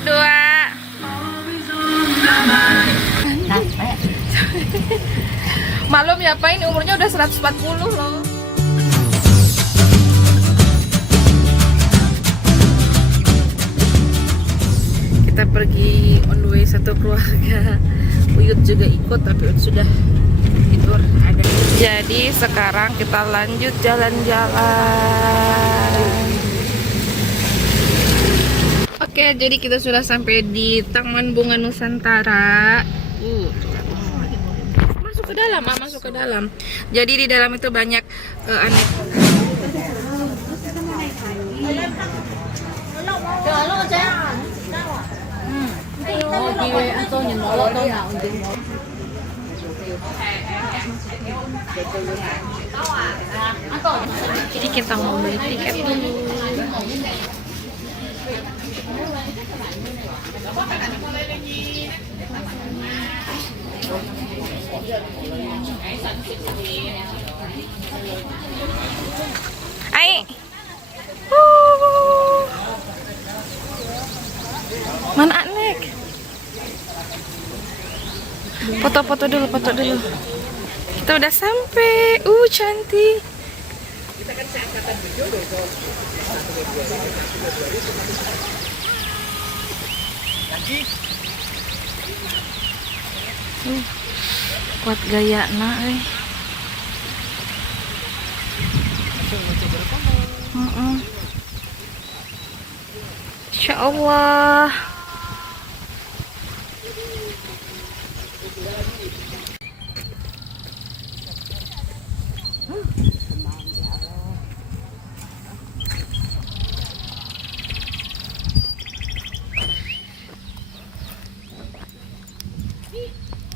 dua. Malum ya Pak, ini umurnya udah 140 loh. Kita pergi on the way satu keluarga. Uyut juga ikut, tapi Uyut sudah tidur ada. Jadi sekarang kita lanjut jalan-jalan. Oke, jadi kita sudah sampai di Taman Bunga Nusantara. Masuk ke dalam, masuk ke dalam. Jadi di dalam itu banyak aneh. Jadi kita mau beli tiket dulu. Ai. Mana Nek? Foto-foto dulu, foto dulu. Kita udah sampai. Cantik. Kita kan seangkatan video loh. Kuat gaya nak. Insya Allah.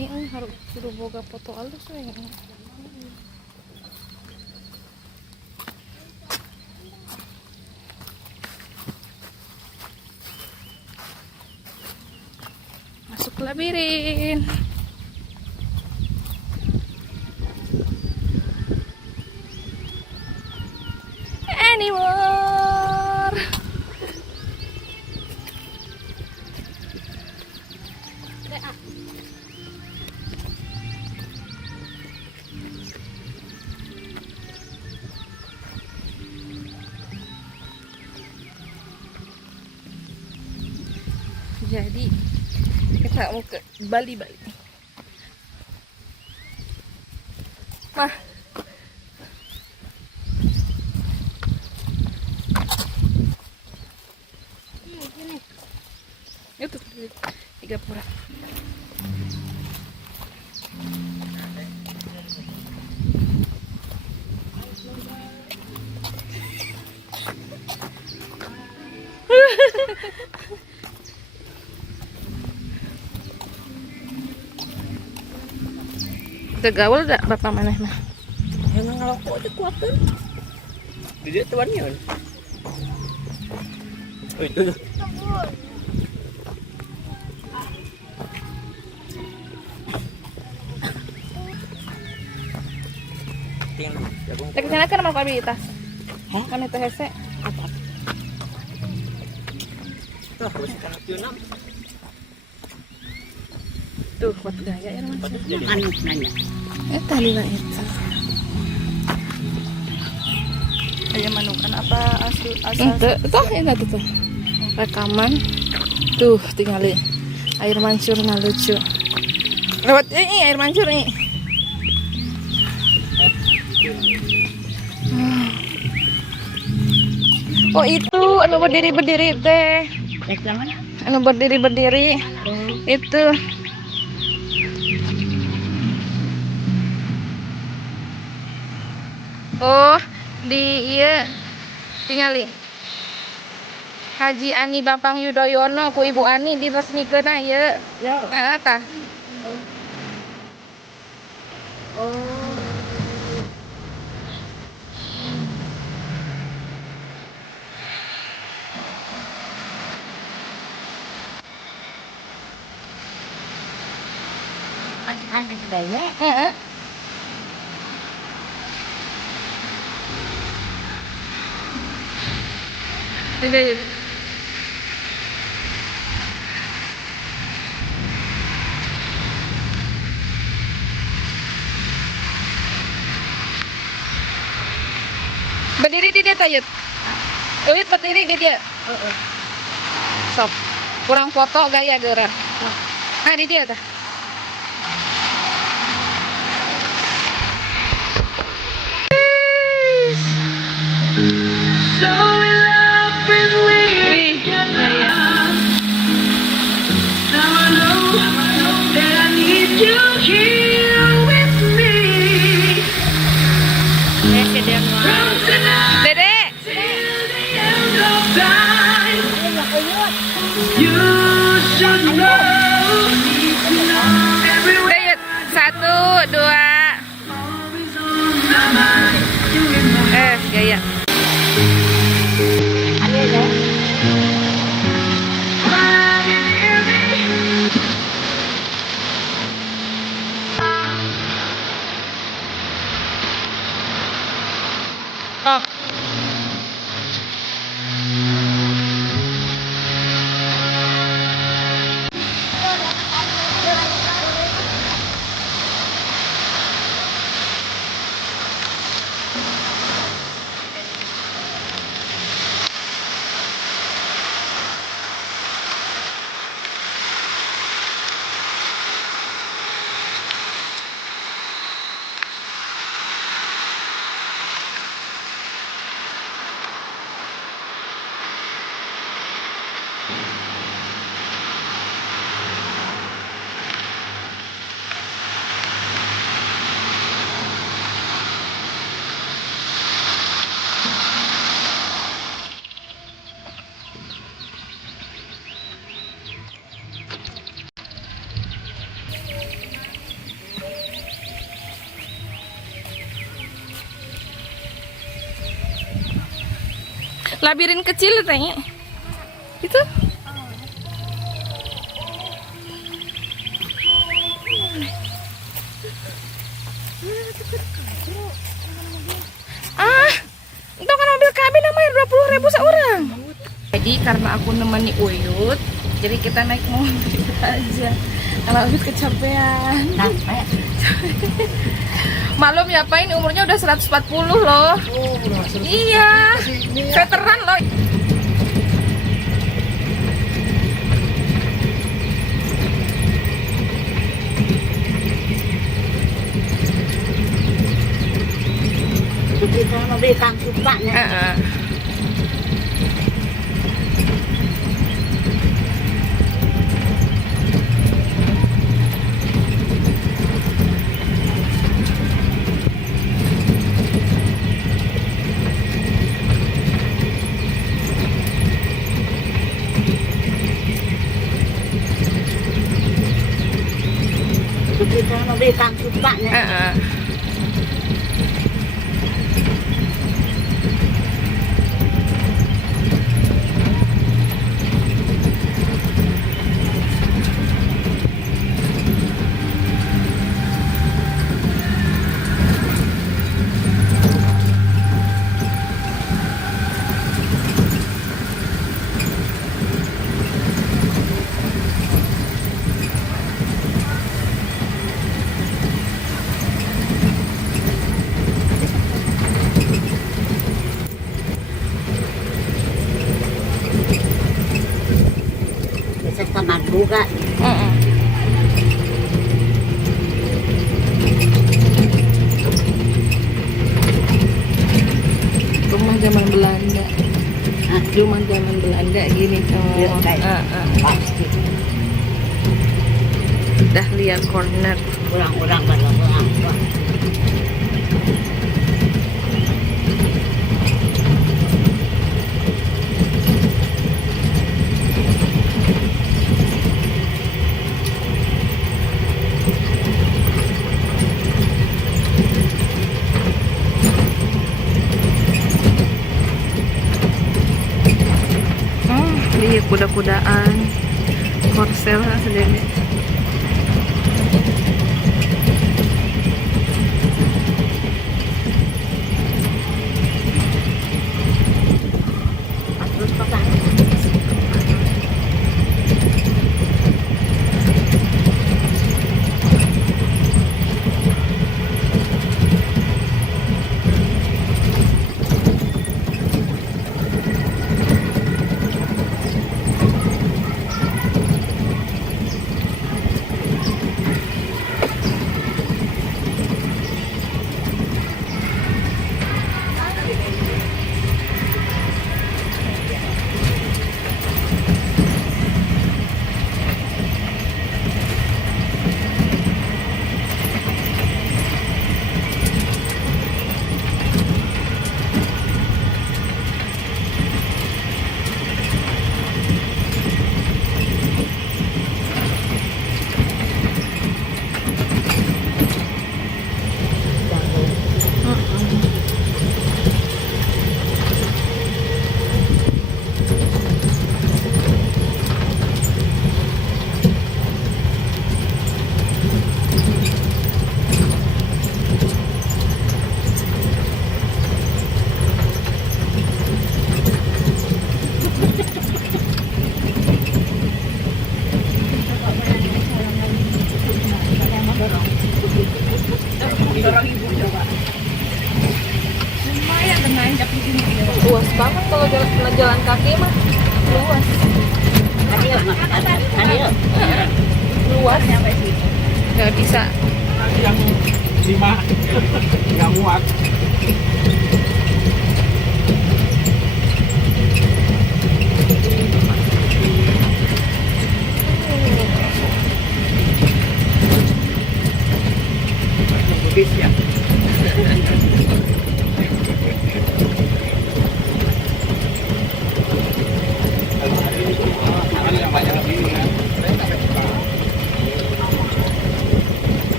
Ini harus suruh boga foto alus ya. Masuk ke labirin. Anymore. Jadi kita mau ke Bali. Mah. Itu 30. Udah gaul dah bapak mana mah? Emang ngerokok aja kuat kan? Dia temannya kan? Oh itu tuh. Lagi sana kan mau ambil tas. Hah? Kan itu hese. Apa? Tuh, harus kan tunam. Tuh, kuat gaya ya Mas. Anak nanya. Tadi lah itu. Ayam manukan apa asal? Tuh, ini tuh. Rekaman. Tuh, tinggalin. Air mancur nah lucu. Lewat ini air mancur nih. Oh itu, anu berdiri teh. Anu berdiri itu. Oh, di iya tinggali. Haji Ani Bapang Yudhoyono ku Ibu Ani diresmikeun ieu. Ya. Nah, tah. Oh. Ada sebaya. Heeh. Berdiri di dia tayut. Uyut berdiri di dia. Sok. Kurang foto gaya geura. Ah di dia tah. Wih, gaya. Dede. Dayut. 1, 2. Gaya. Oh. Labirin kecil tanya. Itu. Itu kan mobil kabin namanya 20.000 seorang. Jadi karena aku nemani Uyut, jadi kita naik mobil aja. Kalau Uyut kecapean. Malum ya Pak, ini umurnya udah 140 loh. Iya, veteran loh. Kita mau beli kang sukanya. Kita mau beli kang sukanya. Kamar juga. Rumah zaman Belanda. Rumah zaman Belanda gini tuh. Pasti. Dahlia Corner. Orang-orang orang. Iya, kuda-kudaan korsel sendiri. Terus pakai.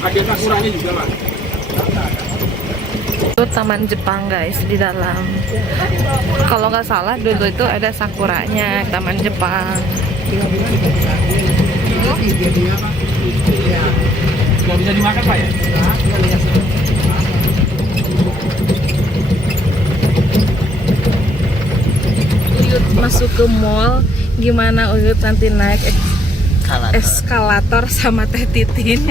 Ada sakuranya juga lah. Itu taman Jepang guys di dalam. Kalau nggak salah dulu itu ada sakuranya taman Jepang. Nggak bisa dimakan Pak ya? Uyut masuk ke mall, gimana Uyut nanti naik eskalator sama Teh Titin?